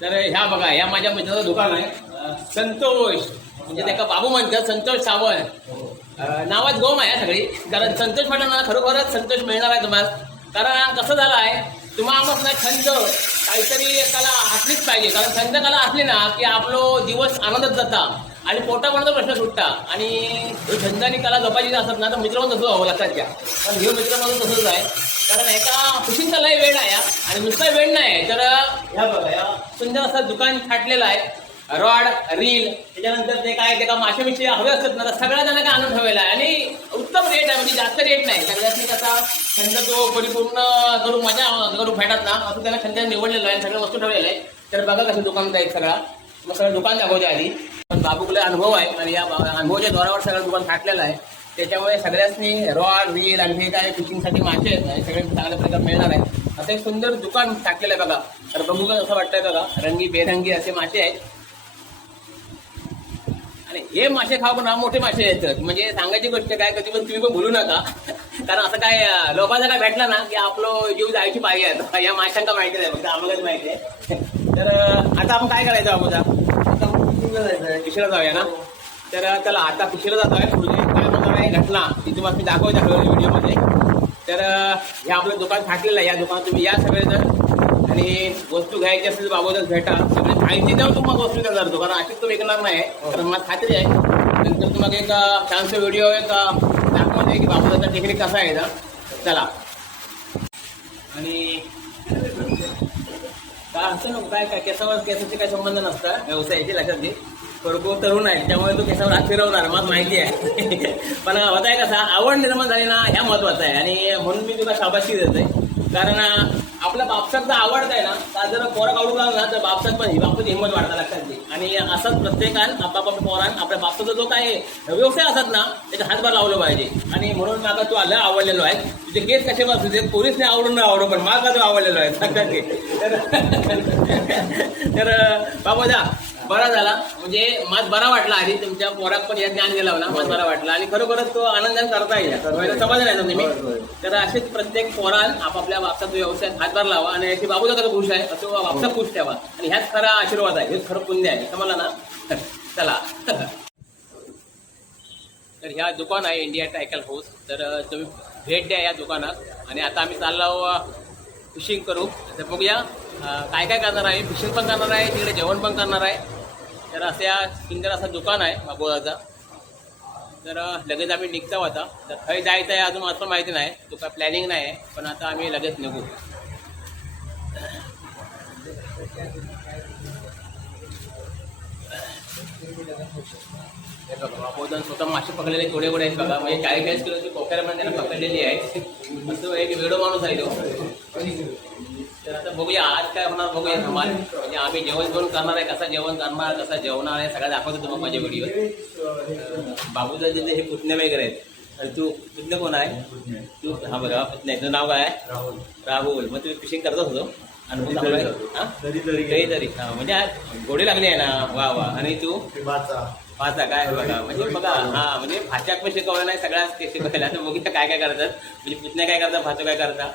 तर ह्या बघा ह्या माझ्या मित्राचं दुकान आहे. संतोष. म्हणजे त्याका बाबू म्हणतात संतोष सावंत. नावात गोम आहे सगळी. कारण संतोष म्हटलं खरोखरच संतोष मिळणार आहे तुम्हाला. कारण कसं झालं आहे तुम्हाला आम्हाला ना छंद काहीतरी कला असलीच पाहिजे. कारण छंद कला असली ना की आपलो दिवस आनंदात जाता. आणि पोटापर्यंत प्रश्न सुटता. आणि हे छंद आणि कला जपायची असतात ना तर मित्र पण तसं व्हावं लक्षात घ्या. कारण हे मित्र माझं तसंच आहे. कारण एका खुशींचा लय वेळ आहे आणि नुसता वेळ नाही. आहे तर ह्या बघा सुंदर असं दुकान छाटलेलं आहे. रॉड रील त्याच्यानंतर ते काय ते का मासे मिशे हवे असतात ना तर सगळ्या जणांना आणून ठेवायला आहे. आणि उत्तम रेट आहे म्हणजे जास्त रेट नाही. सगळ्यातनी कसा छंद तो परिपूर्ण करून मजा करू भेटत ना असं त्याला छंद निवडलेलं आहे सगळ्या वस्तू ठेवलेलं आहे तर बघा कसं दुकान आहे सगळा मग सगळं दुकान दाखवते आधी. पण बाबूकडे अनुभव आहे? आणि या अनुभवाच्या द्वारावर सगळं दुकान फाटलेलं आहे त्याच्यामुळे सगळ्यांनी रॉड रील आणि हे काय फिशिंगसाठी मासे आहेत आणि सगळे चांगल्या प्रकारे मिळणार आहे असं एक सुंदर दुकान टाकलेलं आहे बघा. तर बघू का असं वाटतंय बघा. रंगी बेरंगी असे मासे आहेत. आणि हे मासे खाऊ पण मोठे मासे आहेत. म्हणजे सांगायची गोष्ट काय कधी पण तुम्ही पण भूलू नका. कारण असं काय लोकांना काय भेटलं ना की आपलं जीव जायची पाहिजे या माशांका माहिती नाही फक्त आम्हालाच माहिती आहे. तर आता आपण काय करायचं अगोदर आता आपण fishing जाऊया ना? तर त्याला आता पिशीला जातो आहे. पुढे काय होणार आहे घटना ती तुम्हाला मी दाखवते व्हिडिओमध्ये. तर हे आपलं दुकान फाटलेलं आहे. या दुकानात तुम्ही या सगळेजण. आणि वस्तू घ्यायची असेल तर भेटा. सगळी माहिती देऊन तुम्हाला वस्तू द्या तो कारण अशीच तो विकणार नाही. कारण मला खात्री आहे. नंतर तुम्हाला एक अं, छानसा व्हिडिओ एक दाखवत आहे की बाबूचा टेक्निक कसा आहे. ना चला. आणि काय असं नको काय काय केसावर केसाचे काही संबंध नसता व्यवसायाची लक्षात घे. भरपूर तरुण आहे त्यामुळे तो केसावर हात फिरवणार मला माहिती आहे. पण होत आहे कसा आवड निर्माण झाली ना ह्या महत्वाचं आहे. आणि म्हणून मी तुला शाबाशी देतोय. कारण आपल्या बापसात आवडत आहे ना तर जर पोरं काढून लागला तर बापसात पण बापूची हिंमत वाढता लक्षात घे. आणि असंच प्रत्येकान आपापल्या पोरान आपल्या बापसाचा जो काय व्यवसाय असतात ना त्याचा हातभार लावलं पाहिजे. आणि म्हणून मला तू आलं आवडलेलो आहे तुझे केस कसे बसू ते पोलीसने आवडून नाही आवडू पण मला तो आवडलेलो आहे लक्षात घे. तर तर बाबा जा बरा झाला. म्हणजे माझ बरा वाटला आधी तुमच्या पोरात पण या ज्ञान गेला ना माझ बरा वाटला. आणि खरोखरच तो आनंदाने करता येईल. समाधान आहे तुम्ही? तर असेच प्रत्येक पोरान आपापल्या बापसात व्यवसायात हातभार लावा आणि याची बाबूचा कसं खुश आहे असं बापसा खुश ठेवा. आणि ह्याच खरा आशीर्वाद आहे हेच खरं पुण्य आहे. समजला ना? चला. तर ह्या दुकान आहे इंडिया टायकल हाऊस. तर तुम्ही भेट द्या या दुकानात. आणि आता आम्ही चाललो फिशिंग करू. तर बघूया काय काय करणार आहे. फिशिंग पण करणार आहे तिकडे जेवण पण करणार आहे. तर असं या सुंदर असं दुकान आहे बाबूळाचा तर लगेच आम्ही निघतो आता. तर खय जायचं आहे अजून मात्र माहिती नाही. तो काय प्लॅनिंग नाही आहे. पण आता आम्ही लगेच निघू. हे बघा स्वतः मासे पकडलेले थोडे थोडे आहेत बघा. म्हणजे चाळीस चाळीस किलोची कोकऱ्यामध्ये त्याला पकडलेली आहे असं एक वेळो माणूस आहे तो. तर आता बघूया आज काय होणार बघूया धमाल. म्हणजे आम्ही जेवण करून करणार आहे कसं जेवण करणार कसं जेवणार आहे सगळं दाखवतो तुम्हाला माझ्या व्हिडिओ बाबूचा जे हे पुतणे वगैरे आहेत. आणि तू पुतणे कोण आहे? तू हा बघा पुतणे. तुझं नाव काय आहे? राहुल. राहुल. मग तू फिशिंग करतोस होतो. हा? तरी. तरी. हा म्हणजे गोडी लागली आहे ना. वा वा. आणि तू? पाचा काय बघा. म्हणजे बघा हा म्हणजे भाच्याक पण शिकवलं नाही सगळ्याच ते शिकवायला तर बघूया काय काय करतात. म्हणजे पुतण्या काय करतात भाचं काय करतात?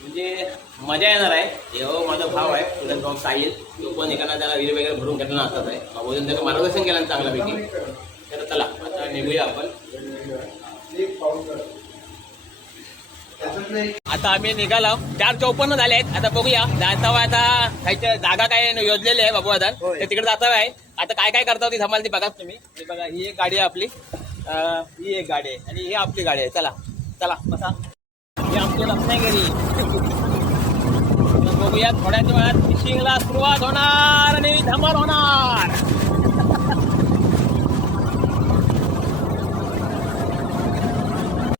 म्हणजे मजा येणार आहे. हो माझा भाव आहे. Student from Sahil. तो पण एखादा त्याला विहीर वगैरे भरून घेतला असतात आहे बाबूजन त्याचं मार्गदर्शन केलं चांगल्यापैकी. तर चला आता निघूया आपण. आता आम्ही निघालो. चार चौपन्न झाले आहेत. आता बघूया. जाता आता खायच्या जागा काय योजलेली आहे बाबू आता तिकडे जाता आहे. आता काय काय करता होती धमाल ती बघा तुम्ही. हे बघा ही एक गाडी आहे आपली. ही एक गाडी आहे आणि ही आपली गाडी आहे. चला चला बसा. ही आमची रत्नागिरी बघूया थोड्याच वेळात फिशिंगला सुरुवात होणार आणि धमाल होणार.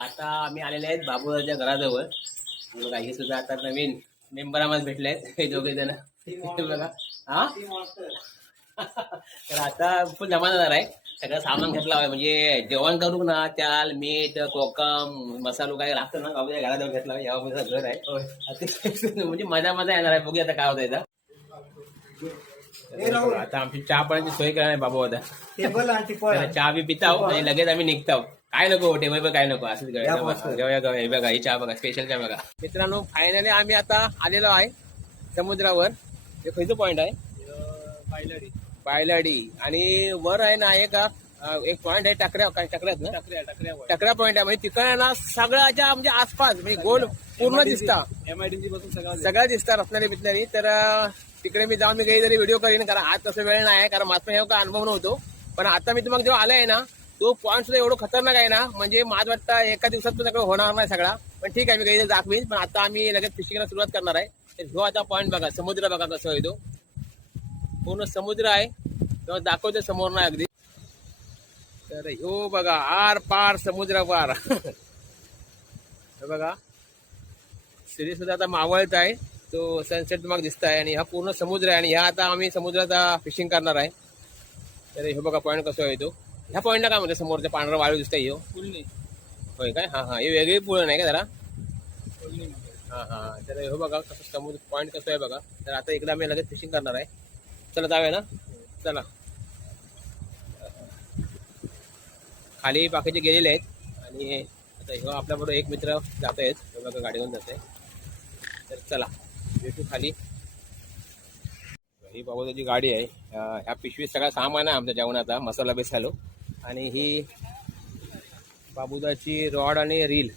आता आम्ही आलेले आहेत बाबूराच्या घराजवळ. बघा हे सुद्धा आता नवीन मेंबर आम्हाला भेटले आहेत. हे दोघे जण. बघा. हा? तर आता फुल जमा जाणार आहे. सगळं सामान घेतलं आहे. म्हणजे जेवण करू ना त्याल मीठ कोकम मसालो काय लागतं ना बाबूच्या घराजवळ घेतला यावं माझं घर आहे. आता म्हणजे मजा मजा येणार आहे. बघूया आता काय होतं इथं. आता आमची चहा पाण्याची सोय करणार आहे बाबू होता चहा बी पिताव आणि लगेच आम्ही निघताव. काय नको टेबल बी काय नको. असंच हे बघा ही चहा बघा स्पेशल चहा बघा. मित्रांनो फायनली आम्ही आता आलेलो आहे समुद्रावर. हे खयचं पॉइंट आहे. पायलडी पायलाडी. आणि वर आहे ना एक एक पॉइंट आहे टकऱ्या काय टकऱ्यात ना? टकऱ्या टकऱ्या पॉइंट आहे. म्हणजे तिकडे ना सगळ्याच्या म्हणजे आसपास म्हणजे गोल पूर्ण दिसता. एमआयडीसी पासून सगळं सगळ्या दिसतात रत्नारी बितनारी तर तिकडे मी जाऊन मी काहीतरी व्हिडिओ करीन कारण आज तसं वेळ नाही आहे कारण माझा हे काय अनुभव नव्हतो. पण आता मी तुम्हाला जेव्हा आलाय ना तो पॉईंट सुद्धा एवढं खतरनाक आहे ना म्हणजे माझं वाटतं एका दिवसात तो सगळं होणार नाही सगळा. पण ठीक आहे मी काही दाखवीन पण आता आम्ही लगेच फिशिंगला सुरुवात करणार आहे. तर ह्यो आता पॉईंट बघा समुद्र बघा कसं आहे तो पूर्ण समुद्र आहे. तेव्हा दाखवतो समोर नाही अगदी. तर ह्यो बघा आर पार समुद्र पार हे बघा. सिरी सुद्धा आता मावळत आहे. तो सनसेट तुम्हाला दिसत आहे आणि हा पूर्ण समुद्र आहे आणि ह्या आता आम्ही समुद्रात फिशिंग करणार आहे. तर हे बघा पॉईंट कसं आहे तो. ह्या पॉईंटला काय म्हणते समोरच्या पांढरा वाळू दिसतंय फुलणी होय काय? हा हा. हे वेगळी पुळ नाही का जरा. हा हा. तर हे बघा कसं समुद्र पॉईंट कसं आहे बघा. तर आता इकडे आम्ही लगेच फिशिंग करणार आहे. चला जाऊया ना. चला. खाली बाकीचे गेलेले आहेत. आणि आता ह्यो आपल्याबरोबर एक मित्र जात आहेत. बघा गाडीवरून जात आहे तर चला भेटू खाली. ही बाबूदाची गाडी आहे ह्या पिशवीत सगळा सामान आहे आमच्या जेवणाचा मसाला बेसालो आणि ही बाबूदाची रॉड आणि रील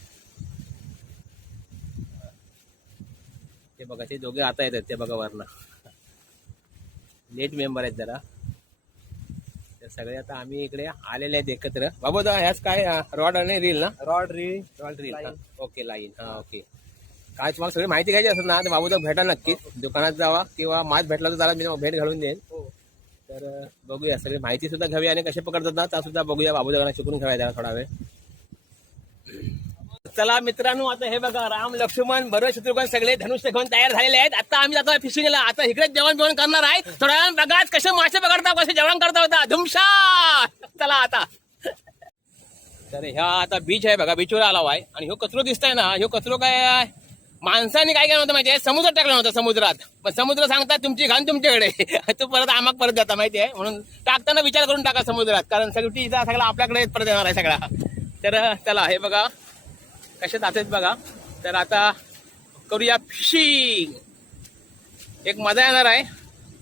ते बघा ते दोघे आता येतात ते बघा वरनं. लेट मेंबर आहेत जरा. तर सगळे आता आम्ही इकडे आलेले आहेत एकत्र. बाबू दा ह्याच काय रॉड आणि रील ना? रॉड री रॉड रील. ओके लाईन हा ओके काय तुम्हाला सगळी माहिती घ्यायची असेल ना तर बाबू भेटा नक्कीच दुकानात जावा किंवा माझ भेटला तर त्याला मी भेट घालून देईन. हो. तर बघूया. सगळी माहिती सुद्धा घेऊया आणि कसे पकडतात ना त्या सुद्धा बघूया. बाबू जगांना शिकून घ्यावा थोडा वेळ. चला मित्रांनो आता हे बघा राम लक्ष्मण भरत शत्रुघ्न सगळे धनुष्य घेऊन तयार झालेले आहेत. आता आम्ही जातो फिशिंगला आता इकडे जेवण जेवण करणार आहे. थोड्या वेळानं बघा कसे मासे पकडता कसे जेवण करता होता. धुमशा चला आता. तर ह्या आता बीच आहे बघा बीचवर आला आहे आणि ह्यो कचरो दिसताय ना ह्यो कचरो काय माणसाने काय केलं होतं माहितीये? समुद्रात टाकलं होतं समुद्रात. पण समुद्र सांगतात तुमची घाण तुमच्याकडे. तू परत आमाक परत जाता माहितीये? म्हणून टाकताना विचार करून टाका समुद्रात. कारण सगळी सगळा आपल्याकडे परत येणार आहे सगळा. तर चला हे बघा. कसे जातात बघा. तर आता करूया फिशिंग एक मजा येणार आहे.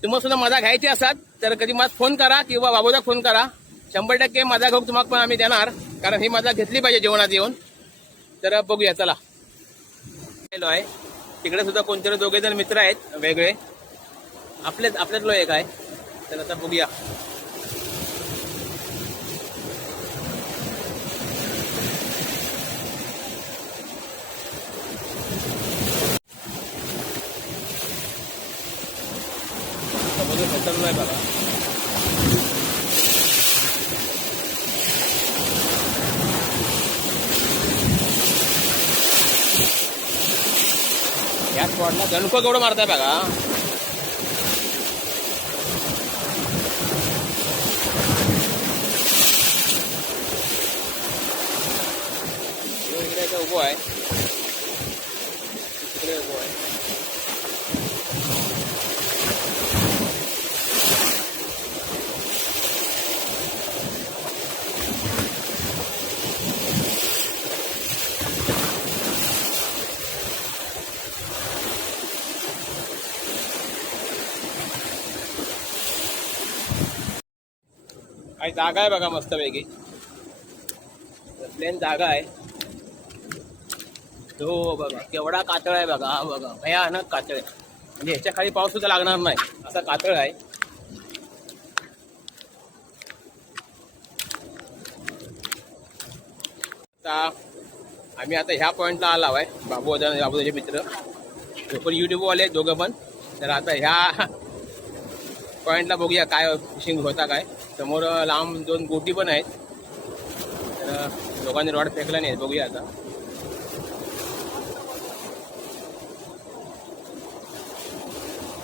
तुम्हाला सुद्धा मजा घ्यायची असाल तर कधी मला फोन करा किंवा बाबूला फोन करा. शंभर टक्के मजा घेऊ तुम्हाला पण आम्ही देणार कारण ही मजा घेतली पाहिजे जेवणात येऊन. तर बघूया चला. गेलो आहे. तिकडे सुद्धा कोणतरी दोघे जण मित्र आहेत वेगळे. आपलेच आपल्यातलो एक आहे. तर आता बघूया. समुद्र पसरलो आहे बघा. या स्पॉटला दणको केवढं मारताय बघा ह्यो इकडे इथे उभो आहे इकडे उभो आहे काही जागा आहे बघा मस्तपैकी. प्लेन जागा आहे. तो बघा केवढा कातळ आहे बघा हा बघा. भयानक कातळ आहे. म्हणजे ह्याच्या खाली पाऊस सुद्धा लागणार नाही. असा कातळ आहे. आता आम्ही आता ह्या पॉईंटला आला आहे. बाबू आणि बाबूचे मित्र. ते पण युट्यूबवाले दोघं पण. तर आता ह्या पॉईंटला बघूया काय फिशिंग होता काय. समोर लांब दोन बोटी पण आहेत. तर लोकांनी रॉड फेकला नाही बघूया आता.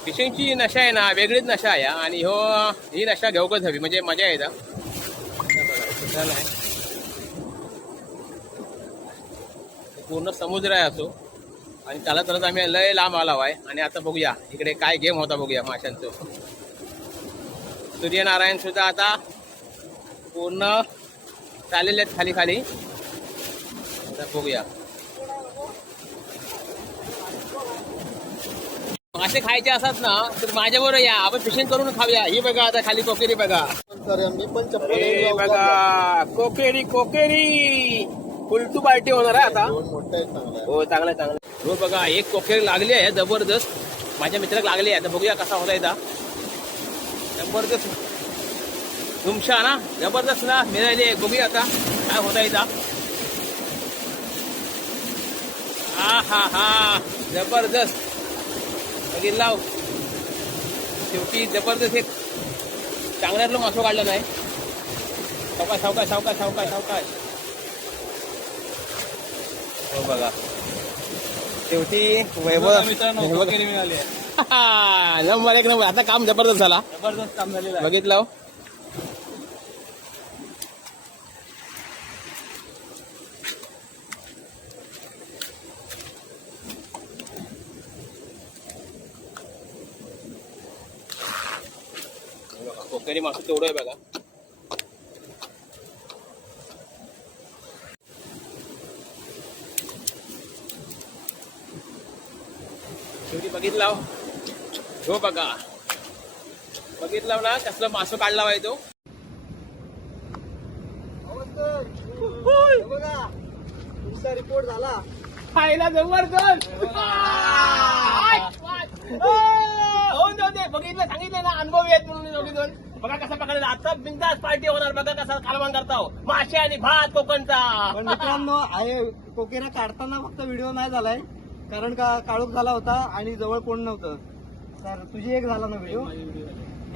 फिशिंगची नशा आहे ना वेगळीच नशा आहे आणि हो ही नशा घेऊकच हवी म्हणजे मजा येतं. पूर्ण समुद्र आहे असो. आणि चालत चालत आम्ही लय लांब आला आहे आणि आता बघूया इकडे काय गेम होता बघूया माशांचं. सूर्यनारायण सुद्धा आता पूर्ण चाललेले आहेत खाली खाली. आता बघूया. मासे खायचे असतात ना तर माझ्याबरोबर या. आपण फिशिंग करून खाऊया. ही बघा आता खाली कोकेरी बघा. मी पण चप्पल बघा. कोकेरी कोकेरी. फुलटू पार्टी होणार आहे आता. मोठा आहे चांगला. हो चांगलं आहे, चांगलं. आहे. हो बघा एक कोकेरी लागली आहे जबरदस्त. माझ्या मित्राला लागली आहे. आता बघूया कसा होता येता जबरदस्त. तुमच्या ना जबरदस्त ना मिळाली बघूया आता काय होता येता हा हा हा जबरदस्त. बघितला हो. शेवटी जबरदस्त एक चांगल्यातलं मासो काढलं नाही. सावकाश सावकाश सावकाश सावकाश सावकाश. हो बघा. शेवटी वैभव मित्रांनो मिळाली नंबर एक नंबर आता काम जबरदस्त झाला जबरदस्त काम झालेलं आहे बघितलं हो? कोकणी मासे तेवढं आहे बघा शेवटी बघितला हो? हो बघा. बघितला ना कसलं मासं काढला पाहिजे तो. तुमचा रिपोर्ट झाला खायला जबरदस्त होऊन हो, जाऊ दे. बघितलं सांगितलं ना अनुभव येत म्हणून दोघी दोन. बघा कसा पकडला. आता बिंदास पार्टी होणार. बघा कसा कालवण करता हो. मासे आणि भात कोकणचा. पण मित्रांनो आहे कोकेरा काढताना फक्त व्हिडिओ नाही झालाय. कारण का काळोख झाला होता आणि जवळ कोण नव्हतं. तर तुझी एक झाला ना व्हिडिओ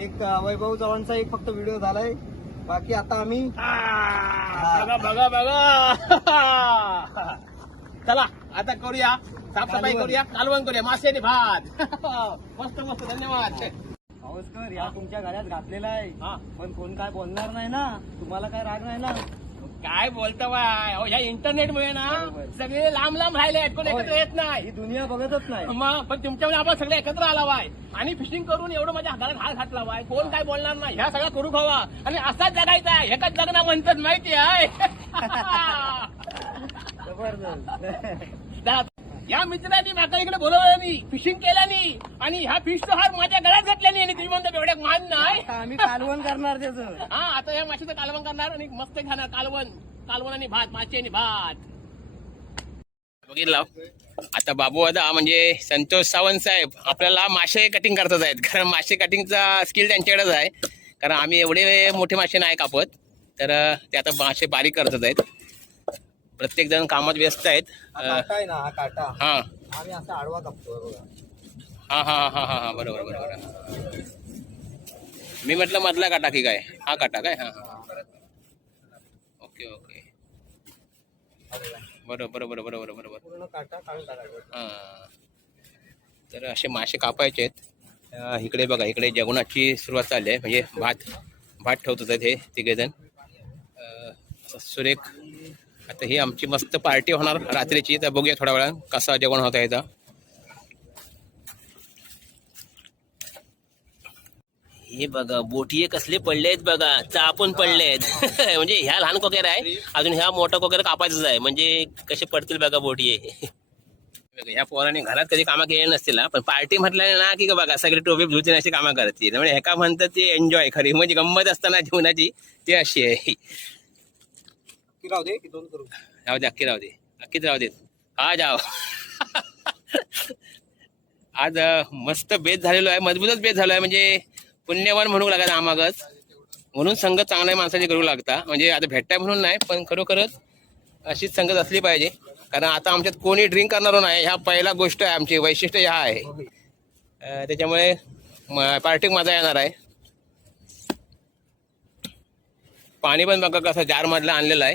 एक वैभव चव्हाणचा एक फक्त व्हिडिओ झालाय. बाकी आता आम्ही बघा बघा बघा. चला आता करूया. साफसफाई. करूया कालवण करूया. मासे आणि भात. मस्त मस्त. धन्यवाद. अवस्कर या तुमच्या घरात घातलेला आहे. हा. पण कोण काय बोलणार नाही ना? तुम्हाला काय राग नाही ना? काय बोलता बाय? अहो, ह्या इंटरनेट मुळे ना. सगळे लांब लांब राहिले कोण होय. एकत्र येत नाही. ही दुनिया बघतच नाही. मग पण तुमच्यामुळे आपण सगळे एकत्र आला वाय आणि फिशिंग करून एवढं माझ्या हाताला हात घातला वाय कोण काय बोलणार नाही. ह्या सगळ्या करू खावा. आणि असाच जगायचा आहे. एकाच जगना म्हणतात माहिती आहे? जबरदस्त. जा. या मित्रांनी माका इकडे बोलवल्यानी फिशिंग केल्यानी आणि ह्या फिश हार माझ्या गळ्यात घातल्यानी आणि तुम्ही म्हणता एवढ्या मान नाही. आम्ही कालवण करणार त्याचं. हा आता या माशीचं कालवण करणार आणि मस्त खाणार कालवण. कालवण आणि भात मासे आणि भात. बघितलं? आता बाबू आता म्हणजे संतोष सावंत साहेब आपल्याला मासे कटिंग करतात आहेत. कारण मासे कटिंगचा स्किल त्यांच्याकडेच आहे. कारण आम्ही एवढे मोठे मासे नाही कापत. तर ते आता मासे बारीक करतात आहेत. प्रत्येक जण कामात व्यस्त आहेत. हा अं, काटा आहे ना हा काटा. हा. आम्ही असा आडवा कापतो बघा. हा हा हा हा हा बरोबर बरोबर. मी म्हटलं मधला काटा की काय? हा काटा काय? हा हा. Okay okay. बरोबर बरोबर बरोबर बरोबर. हा. तर असे मासे कापायचे आहेत. इकडे बघा इकडे जेवणाची सुरुवात झाली आहे. म्हणजे भात भात ठेवत आहेत हे तिघेजण. सुरेख आता ही आमची मस्त पार्टी होणार रात्रीची. तर बघूया थोड्या वेळा. कसा जेवण होत इथं. हे बघा बोटिये कसले पडले आहेत बघा. चापून पडले आहेत म्हणजे ह्या लहान कोकेर आहे. अजून ह्या मोठा कोकेर कापायचंच आहे. म्हणजे कसे पडतील बघा बोटिये. बघा, या पोराने घरात कधी कामं केली नसतील हा. पण पार्टी म्हटलं ना की बघा सगळे टोपी ब्लूचे अशी कामं करतील. म्हणजे ह्याका म्हणतात ते एन्जॉय खरी. म्हणजे गंमत असताना जीवनाची ती अशी आहे. की राहू दे की दोन करू. राहू दे अख्खी राहू दे. अख्खीच राहू देत हा जाओ आज मस्त बेत झालेलो आहे मजबूतच बेत झालो आहे म्हणजे पुण्यवान म्हणू लागत आमागच म्हणून संगत चांगल्या माणसाची करू लागता. म्हणजे आता भेटताय म्हणून नाही पण खरोखरच अशीच संगत असली पाहिजे. कारण आता आमच्यात कोणी ड्रिंक करणार नाही ह्या पहिला गोष्ट आहे आमची वैशिष्ट्य ह्या आहे. अं, त्याच्यामुळे पार्टीक मजा येणार आहे. पाणी पण बघा कसं जार मधलं आणलेलं आहे.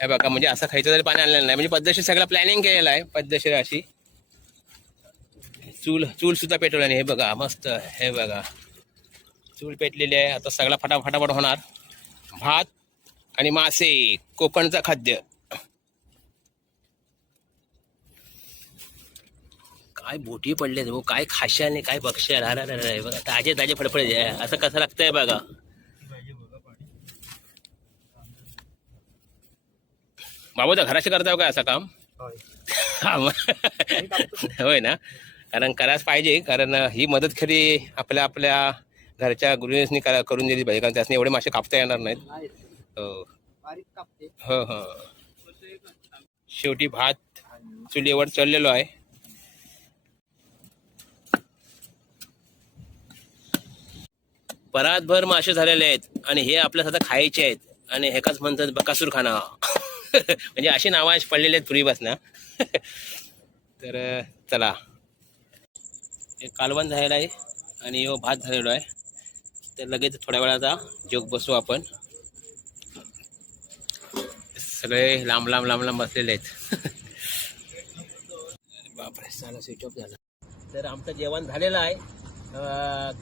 हे बघा म्हणजे असं खायचं तरी पाणी आणलेलं नाही. म्हणजे पद्धतशीर सगळं प्लॅनिंग केलेलं आहे पद्धतशीर अशी. चूल चूल सुद्धा पेटवल्याने हे बघा मस्त. हे बघा. चूल पेटलेली आहे. आता सगळा फटा फटाफट होणार. भात आणि मासे कोकणचं खाद्य. काय बोटी पडले हो. काय खाशाने काय बक्षाल अरे बघा ताजे ताजे फडफडे असं कसं लागतंय बघा. बाबू तर घराशी करताव काय असं काम? होय. ना. कारण करायच पाहिजे कारण ही मदत खरी आपल्या आपल्या घरच्या गृहिणींनी करा- करून दिली पाहिजे कारण त्यासनी एवढे मासे कापता येणार नाहीत. नाही हो हो हो. शेवटी भात चुलीवर चढलेलो आहे. परातभर मासे झालेले आहेत आणि हे आपल्या सध्या खायचे आहेत आणि हेकाच म्हणतात बकासूर खाना म्हणजे अशी नावं आज पडलेली आहेत पूर्वीपासनं. तर चला. एक कालवण झालेला आहे आणि हो भात झालेलो आहे. तर लगेच थोड्या वेळाचा जोग बसू आपण. सगळे लांब लांब लांब लांब बसलेले आहेत. बापरे साला स्विच ऑफ झाला. तर आमचं जेवण झालेलं आहे.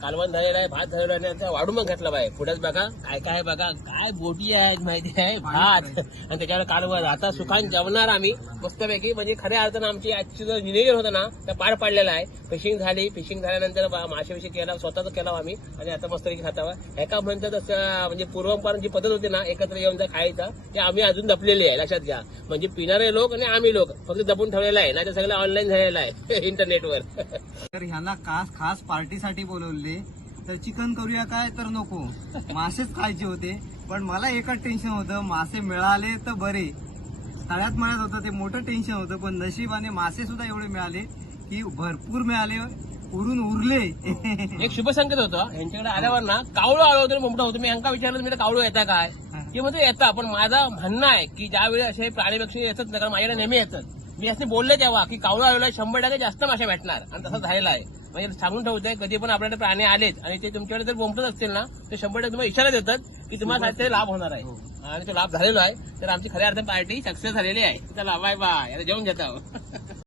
कालवण झालेलं आहे भात झालेला आहे आणि आता वाढू मग घातला बाय पुढेच बघा काय काय बघा काय बोटी आहे माहिती आहे? भात. आणि त्याच्यावर कालवण. आता सुखान जेवणार आम्ही मस्तपैकी. म्हणजे खऱ्या अर्थानं आमची आजची जो नियोजन होतं ना ते पार पाडलेलं आहे. फिशिंग झाली. फिशिंग झाल्यानंतर मासे विषय केला स्वतःच केला आम्ही. आणि आता मस्तपैकी खातावा. एका म्हणतात असं म्हणजे पूर्वपार जी पद्धत होती ना एकत्र येऊन जा खायचा ते आम्ही अजून दपलेली आहे लक्षात घ्या. म्हणजे पिणारे लोक आणि आम्ही लोक फक्त दपून ठेवलेलं आहे. नाही तर सगळं ऑनलाईन झालेलं आहे इंटरनेटवर तर ह्यांना खास खास पार्टीसाठी बोलवले. तर चिकन करूया काय तर नको. मासेच खायचे होते पण मला एकच टेन्शन होतं मासे मिळाले तर बरे. तळ्यात मळ्यात होतं ते मोठं टेन्शन होतं पण नशिबाने मासे सुद्धा एवढे मिळाले की भरपूर मिळाले उरून उरले. एक शुभ संकेत होतं यांच्याकडे आल्यावर ना कावळं आलं होतं मोठं होतं मी यांका विचारलं मी कावळं येता काय? की म्हणजे येता पण माझा म्हणणं आहे की ज्यावेळी असे प्राणी पक्षी येतात ना कारण माझ्याकडे नेहमी येतात. मी असं बोलले तेव्हा की कावळं आलेलं शंभर टक्के जास्त मासे भेटणार. आणि तसं झालेलं आहे. म्हणजे सांगून ठेवतोय कधी पण आपल्याकडे प्राणी आलेत आणि ते तुमच्याकडे जर बोंबत असतील ना तर शंभर टक्के तुम्हाला इशारा देतात की तुम्हाला ते लाभ होणार आहे. आणि तो लाभ झालेला आहे. तर आमची खऱ्या अर्थ पार्टी सक्सेस झालेली आहे. चला बाय बाय आता जेवण घेता.